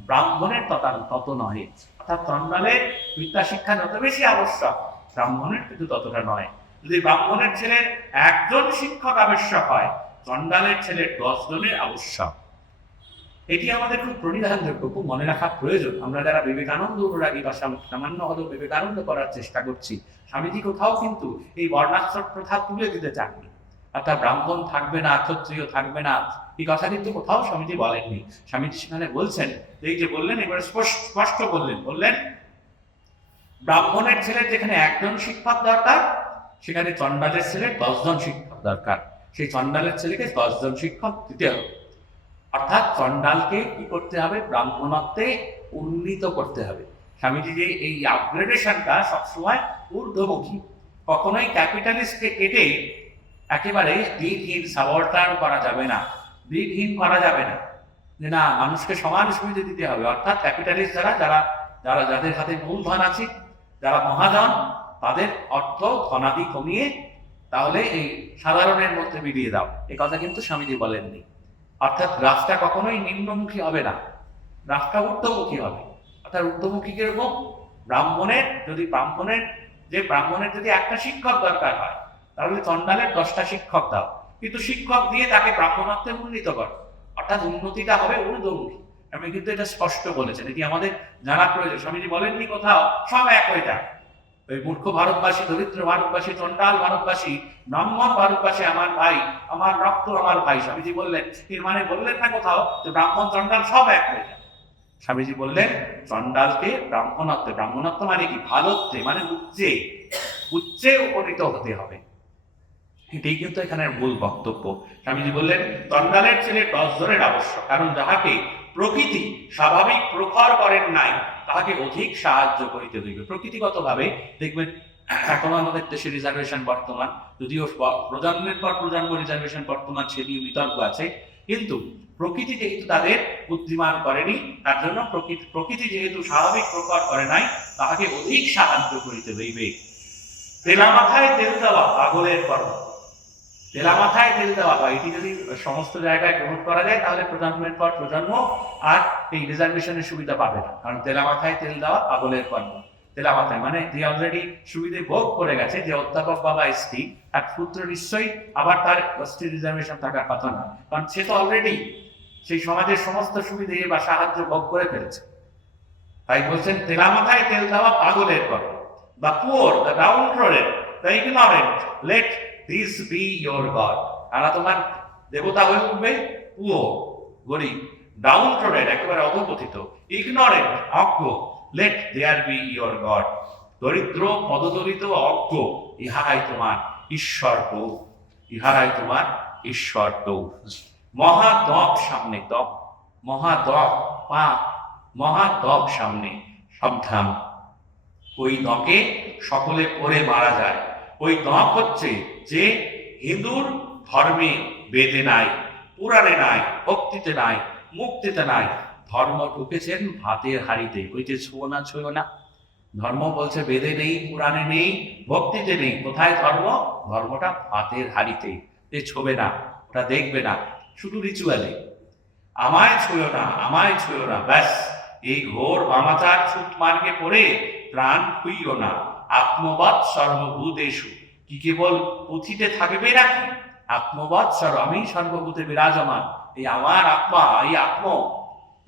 ব্রাহ্মণের তত নয়। অর্থাৎ চণ্ডালের বিদ্যা শিক্ষা যত বেশি আবশ্যক, ব্রাহ্মণের কিন্তু ততটা নয়। যদি ব্রাহ্মণের ছেলের 1 জন শিক্ষক আবশ্যক হয়, চণ্ডালের ছেলের 10 জনের আবশ্যক। এটি আমাদের খুব প্রণিধানযোগ্য, খুব মনে রাখা প্রয়োজন। আমরা যারা বিবেকানন্দ অনুরাগী বা সামান্য হলেও বিবেকানন্দ করার চেষ্টা করছি, স্বামীজি কোথাও কিন্তু এই বর্ণাশ্রম প্রথা তুলে দিতে চাননি। অর্থাৎ ব্রাহ্মণ থাকবে না, ক্ষত্রিয় থাকবে না, এই কথা কিন্তু কোথাও স্বামীজি বলেননি। স্বামীজি সেখানে বলছেন, এই যে বললেন এবারে স্পষ্ট বললেন ব্রাহ্মণের ছেলের যেখানে 1 জন শিক্ষক দরকার, সেখানে চণ্ডালের ছেলের 10 জন শিক্ষক দরকার। সেই চণ্ডালের ছেলেকে 10 জন শিক্ষক দিতে হবে। অর্থাৎ চণ্ডালকে কি করতে হবে? ব্রাহ্মণত্বে উন্নীত করতে হবে। স্বামীজি যে এই আপগ্রেডেশনটা সবসময় ঊর্ধ্বমুখী, কখনোই ক্যাপিটালিস্টকে কেটে একেবারে দিকহীন সাবলটার্ন করা যাবে না, দিকহীন করা যাবে না, যে না মানুষকে সমান সুবিধা দিতে হবে। অর্থাৎ ক্যাপিটালিস্ট যাদের হাতে মূলধন আছে, যারা মহাজন, তাদের অর্থ ধনাদি কমিয়ে তাহলে এই সাধারণের মধ্যে মিলিয়ে দাও, এ কথা কিন্তু স্বামীজি বলেননি। অর্থাৎ গ্রাফটা কখনোই নিম্নমুখী হবে না, গ্রাফটা ঊর্ধ্বমুখী হবে। অর্থাৎ ঊর্ধ্বমুখী কিরকম? ব্রাহ্মণের যদি একটা শিক্ষক দরকার হয়, তাহলে চণ্ডালের 10টা শিক্ষক দাও, কিন্তু শিক্ষক দিয়ে তাকে ব্রাহ্মণত্বে উন্নীত করো। অর্থাৎ উন্নতিটা হবে ঊর্ধ্বমুখী। আমি কিন্তু এটা স্পষ্ট বলেছেন, এটি আমাদের জানা প্রয়োজন। স্বামীজি বলেননি কোথাও সব এক হয়ে যায়, ওই মূর্খ ভারতবাসী, দরিদ্র ভারতবাসী, চণ্ডাল ভারতবাসী, ব্রাহ্মণ ভারতবাসী আমার ভাই, আমার রক্ত আমার ভাই। স্বামীজি বললেন, এর মানে বললেন না কোথাও যে ব্রাহ্মণ চণ্ডাল সব এক হয়ে যায়। স্বামীজি বললেন চণ্ডালকে ব্রাহ্মণত্ব মানে কি? ভালোত্বে, মানে উচ্চে উপনীত হতে হবে। এটাই কিন্তু এখানের মূল বক্তব্য। স্বামীজি বললেন, তন্ডালের ছেলে টসজনের আবশ্যক, কারণ যাহাকে প্রকৃতি স্বাভাবিক প্রখর করেন নাই, তাহাকে অধিক সাহায্য করিতে হইবে। প্রকৃতিগতভাবে দেখবেন এখন আমাদের দেশে রিজার্ভেশন বর্তমান, যদিও প্রজন্মের পর প্রজন্ম রিজার্ভেশন বর্তমান, সে নিয়ে বিতর্ক আছে, কিন্তু প্রকৃতি যেহেতু তাদের বুদ্ধিমান করেনি, তার জন্য প্রকৃতি যেহেতু স্বাভাবিক প্রখর করে নাই, তাহাকে অধিক সাহায্য করিতে হইবে। তেলা মাথায় তেল দেওয়া পাগলের কর্ম। তেলা মাথায় তেল দেওয়া হয়, এটি যদি সমস্ত জায়গায় গ্রহণ করা যায়, তাহলে প্রজন্মের পর প্রজন্ম আর এই রিজার্ভেশনের সুবিধা পাবে না। কারণ তেলা মাথায় তেল দেওয়া পাগলের কর্ম। তেলা মাথায় মানে যে অলরেডি সুবিধে ভোগ করে গেছে, যে অধ্যাপক বাবা স্ত্রী, আর পুত্র নিশ্চয়ই আবার তার স্ত্রী রিজার্ভেশন থাকার কথা না, কারণ সে তো অলরেডি সেই সমাজের সমস্ত সুবিধে বা সাহায্য ভোগ করে ফেলেছে। তাই বলছেন, তেলা মাথায় তেল দেওয়া পাগলের কর্ম। The poor, the downtrodden, the ignorant, let this be your God. তারা তোমার দেবতা হয়ে উঠবে। পুয়ার, গরিব, ডাউনট্রডেন, একেবারে অধপতিত, ইগনোরেন্ট, অজ্ঞ, let there be your God. দরিদ্র, পদদলিত, অজ্ঞ, ইহারাই তোমার ঈশ্বর গো, ইহারাই তোমার ঈশ্বর গো। মহাদব সামনে, দব, মহাদব, পাপ, মহাদব সামনে, সাবধান। ওই দকে সকলে পড়ে মারা যায়। ওই দক হচ্ছে যে হিন্দুর ধর্মে, বেদে নাই, পুরাণে নাই, ভক্তিতে নাই, মুক্তিতে নাই। ধর্ম ঢুকেছেন ভাতের হাড়িতে। ওই যে ছুঁয়ো না, ছুঁয়ো না, ধর্ম বলছে বেদে নেই, পুরাণে নেই, ভক্তিতে নেই। কোথায় ধর্ম? ধর্মটা ভাতের হাড়িতে। এ ছোবে না, ওটা দেখবে না, শুধু রিচুয়ালে। আমায় ছুঁয়ো না, আমায় ছুঁয়ো না, ব্যাস। এই ঘোর বামাচার ছুট মার্গে পড়ে প্রাণ খুইও না। আত্মবৎ সর্বভূতেষু, কি কেবল পুঁথিতে থাকবে নাকি? আত্মবৎ আমি সর্বভূতে বিরাজমান। এই আমার আত্মা,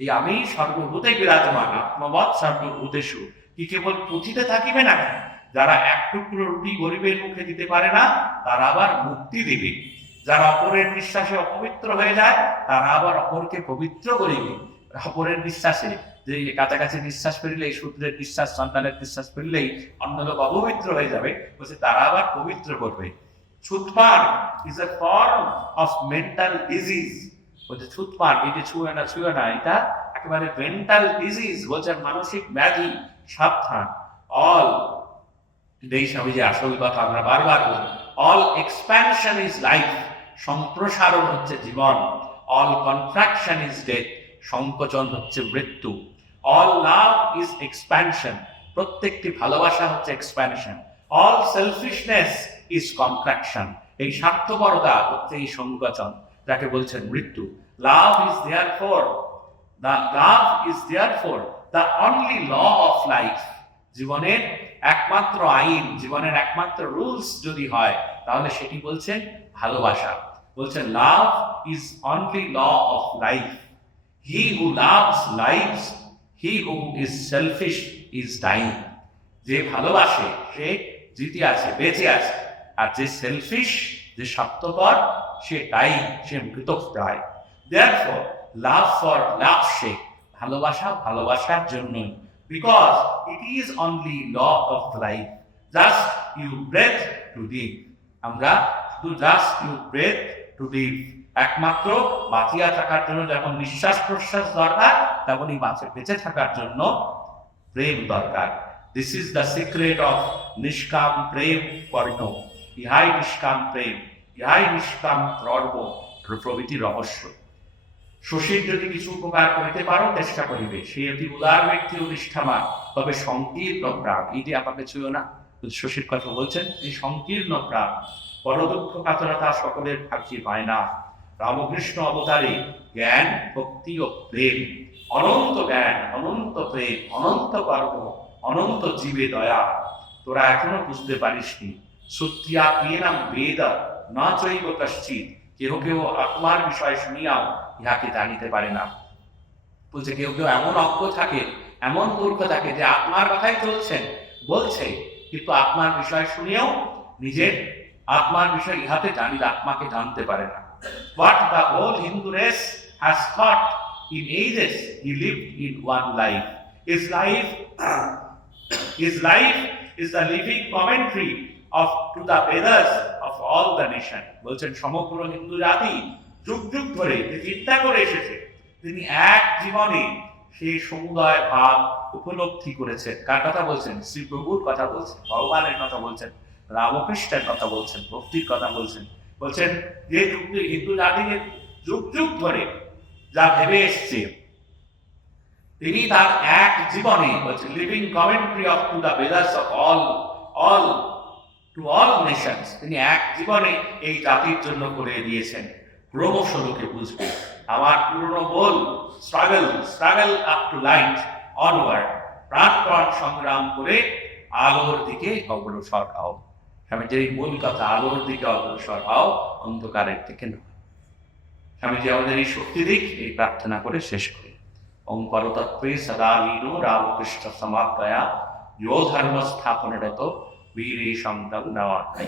এই আমি সর্বভূতে বিরাজমান। আত্মবৎ সর্বভূতেষু, কি কেবল পুঁথিতে থাকিবে নাকি? যারা এক টুকরো রুটি গরিবের মুখে দিতে পারে না, তারা আবার মুক্তি দিবে। যারা অপরের বিশ্বাসে অপবিত্র হয়ে যায়, তারা আবার অপরকে পবিত্র করিবে। অপরের বিশ্বাসে, যে কাছাকাছি নিঃশ্বাস ফেললেই, সূত্রের নিঃশ্বাস, সন্তানের নিঃশ্বাস ফেললেই অন্য লোক অপবিত্র হয়ে যাবে, বলছে তারা আবার পবিত্র করবে। ছুতমার্গ is a form of mental disease. বলছে ছুতমার্গ, এই যে ছুঁয়ে না, ছুঁয়ে না, এটা একেবারে মেন্টাল ডিজিজ, বলছে মানসিক ব্যাধি। সাবধান। অল, এই সবই যে আসল কথা আমরা বারবার বলি, অল এক্সপ্যানশন ইজ লাইফ, সম্প্রসারণ হচ্ছে জীবন। অল কন্ট্রাকশন ইজ ডেথ, সংকোচন হচ্ছে মৃত্যু। অল লাভ ইজ এক্সপ্যানশন, প্রত্যেকটি ভালোবাসা হচ্ছে expansion. All selfishness is contraction, এই স্বার্থপরতা হচ্ছে এই সংকোচন, যাকে বলছেন মৃত্যু। Love is therefore, love is therefore the only law of life, জীবনের একমাত্র আইন, জীবনের একমাত্র রুলস যদি হয়, তাহলে সেটি বলছেন ভালোবাসা। বলছেন love is only law of life. He who loves lives, he who is selfish is dying. যে ভালোবাসে সে জিতে আছে, বেঁচে আছে, আর যে সেলফিশ, যে স্বার্থপর, সে ডাইং, সে মৃতপ্রায়। Therefore, love for love's sake, ভালোবাসা ভালোবাসার জন্যই, because it is only law of life. Just you breathe to live. আমরা শুধু just you breathe to live, একমাত্র বাঁচিয়া থাকার জন্য যেমন নিঃশ্বাস প্রশ্বাস দরকার, তেমনই বেঁচে থাকার জন্য প্রেম দরকার। This is the secret of নিষ্কাম প্রেম কর্ণ। ইহাই নিষ্কাম প্রেম, ইহাই নিষ্কাম কর্ম প্রভৃতি রহস্য। শশীর যদি কিছু উপকার করিতে পারো, চেষ্টা করিবে। সে অতি উদার ব্যক্তি ও নিষ্ঠাবান, তবে সংকীর্ণ প্রাণ। এই যে আপনাকে ছিল না, শশীর কথা বলছেন, এই সংকীর্ণ প্রাণ, বড় দুঃখ কাতরতা সকলের ভাগ্যে পায় না। রামকৃষ্ণ অবতারে জ্ঞান, ভক্তি ও প্রেম, অনন্ত জ্ঞান, অনন্ত প্রেম, অনন্ত কর্ম, অনন্ত জীবে দয়া। তোরা এখনো বুঝতে পারিসনি। সত্যিয়া নাম বেদ না চৈব কশ্চিৎ, কেউ কেউ আত্মার বিষয় শুনিয়াও ইহাকে জানিতে পারে না। বলছে কেউ কেউ এমন অজ্ঞ থাকে, এমন মূর্খ থাকে, যে আত্মার কথাই চলছেন, বলছে, কিন্তু আত্মার বিষয় শুনিয়েও নিজের আত্মার বিষয় ইহাতে জানিলে আত্মাকে জানতে পারে না। What the whole Hindu race has thought in ages, he lived in one life. His life is the living commentary to the Vedas of all the nation, বলছেন সমগ্র হিন্দু জাতি যুগ যুগ ধরে যে চিন্তা করে এসেছে, তিনি এক জীবনে সেই সমুদয় ভাব উপলব্ধি করেছেন। কার কথা বলছেন? শ্রী প্রভুর কথা বলছেন, ভগবানের কথা বলছেন, রামকৃষ্ণের কথা বলছেন, ভক্তির কথা বলছেন। বলছেন যে হিন্দু জাতিকে যুগ যুগ ধরে যা ভেবে এসছে, তিনি তার এক জীবনে, বলছেন living commentary of to the Vedas of all to all Nations, তিনি এক জীবনে এই জাতির জন্য করে দিয়েছেন। ক্রমশ লোকে বুঝবে। আমার পুরনো বল, struggle up to light onward, প্রাণপণ সংগ্রাম করে আলোর দিকে অগ্রসর হও। স্বামীজির এই মূল কথা, আলোর দিকে অগ্রসর হও, অন্ধকারের দিকে নয়। স্বামীজি আমাদের এই শক্তি দিক, এই প্রার্থনা করে শেষ করি। ওম পরতত্ত্বে সদা লীনো রামকৃষ্ণ সমাপ্তয়া, यो धर्म स्थापनरतो वीरेशं दं नमामि।